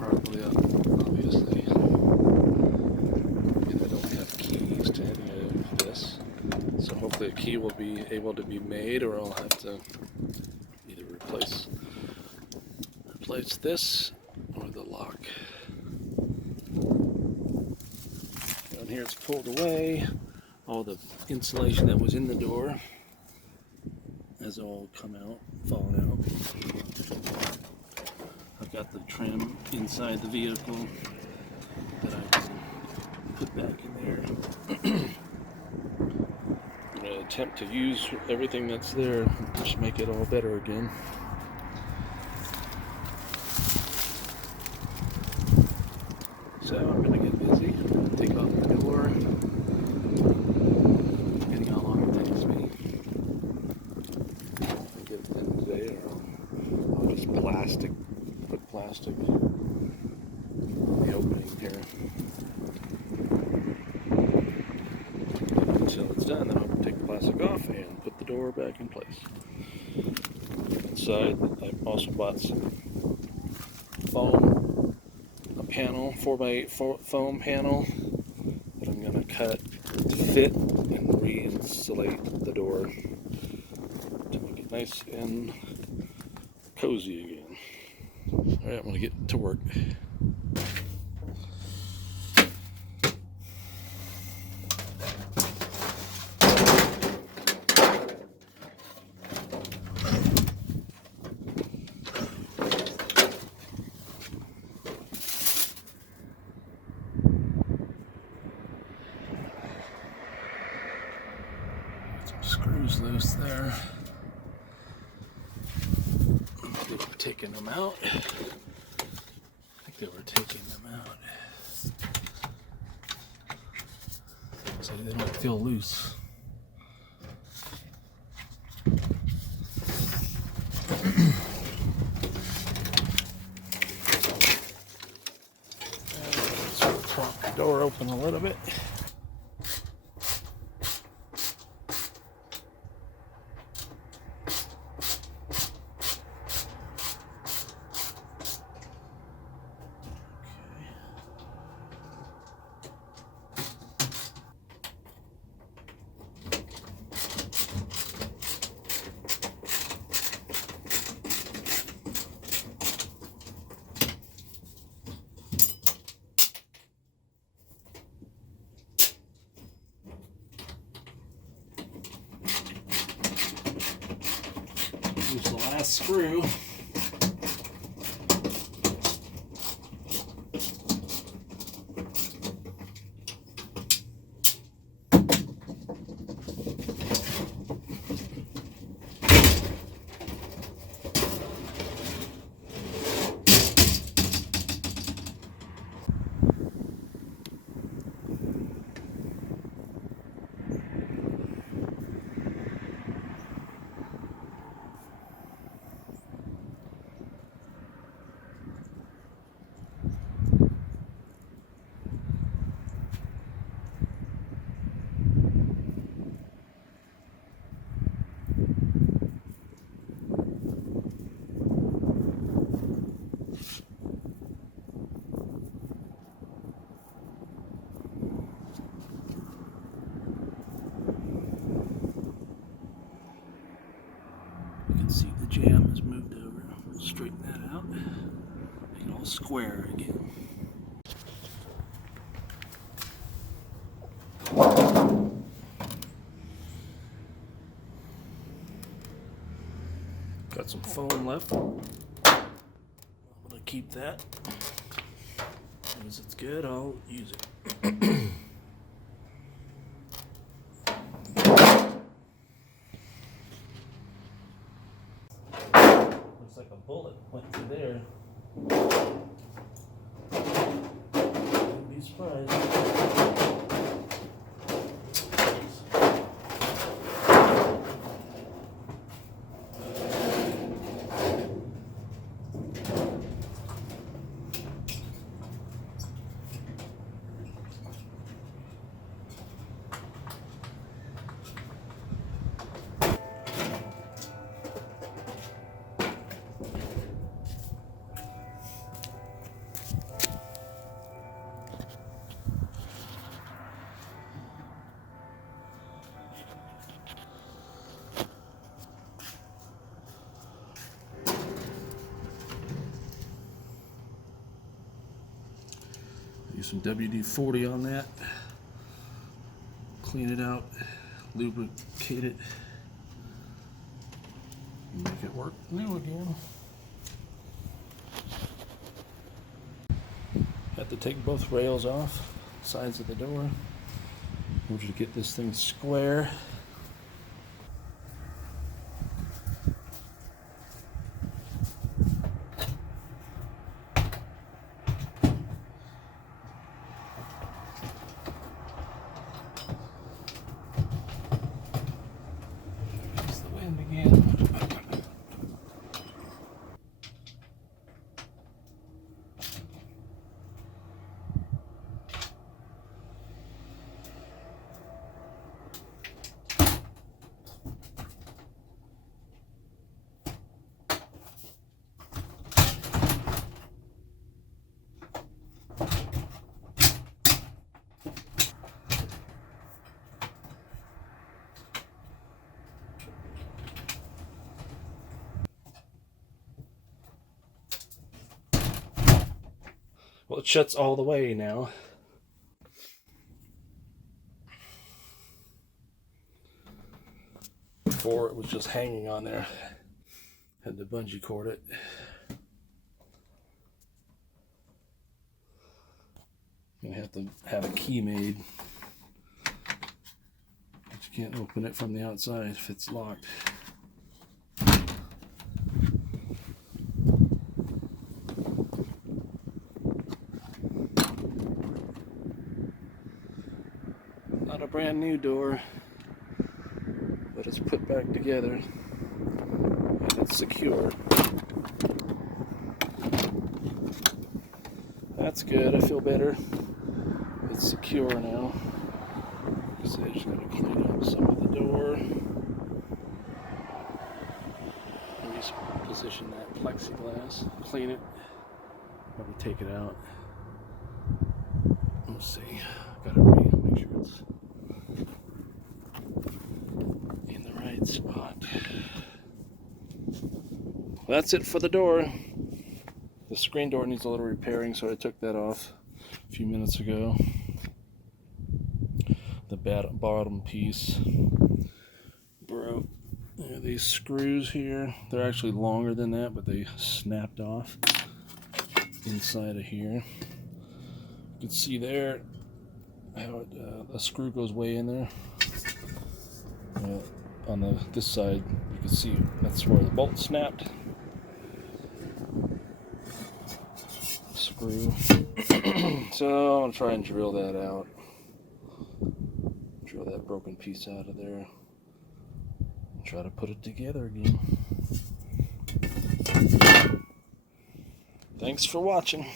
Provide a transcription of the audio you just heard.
properly up, obviously. And I don't have keys to any of this, so hopefully a key will be able to be made, or I'll have to either replace this or the lock. Down here it's pulled away. All the insulation that was in the door has all come out, fallen out. I've got the trim inside the vehicle that I can put back in there. I'm going to attempt to use everything that's there, just make it all better again. So I'm going to get busy, take off the door, depending how long it takes me. I'll get it done today, or I'll just put plastic on the opening here. Until it's done, then I'll take the plastic off and put the door back in place. Inside, I also bought some foam, a panel, 4x8 foam panel that I'm going to cut to fit and re-insulate the door to make it nice and cozy again. Alright, I'm going to get to work. Screws loose there. They were taking them out. I think they were taking them out. So they don't feel loose. Let's prop the door open a little bit. Here's the last screw. You can see the jam has moved over. We'll straighten that out. Make it all square again. Got some foam left. I'm gonna keep that. As soon as it's good, I'll use it. Looks like a bullet went through there. Wouldn't be surprised. Use some WD-40 on that. Clean it out, lubricate it, and make it work new again. Have to take both rails off, sides of the door, in order to get this thing square. Well, it shuts all the way now. Before it was just hanging on there. Had to bungee cord it. Gonna have to have a key made. But you can't open it from the outside if it's locked. Not a brand new door, but it's put back together and it's secure. That's good, I feel better. It's secure now. So I just gotta clean up some of the door. Reposition that plexiglass, clean it, probably take it out. Let's see, gotta make sure it's in the right spot. That's it for the door. The screen door needs a little repairing, so I took that off a few minutes ago. The bottom piece broke. These screws here, they're actually longer than that, but they snapped off inside of here. You can see there how a screw goes way in there. On this side, you can see that's where the bolt snapped. Screw. So I'm gonna try and drill that out. Drill that broken piece out of there. And try to put it together again. Thanks for watching.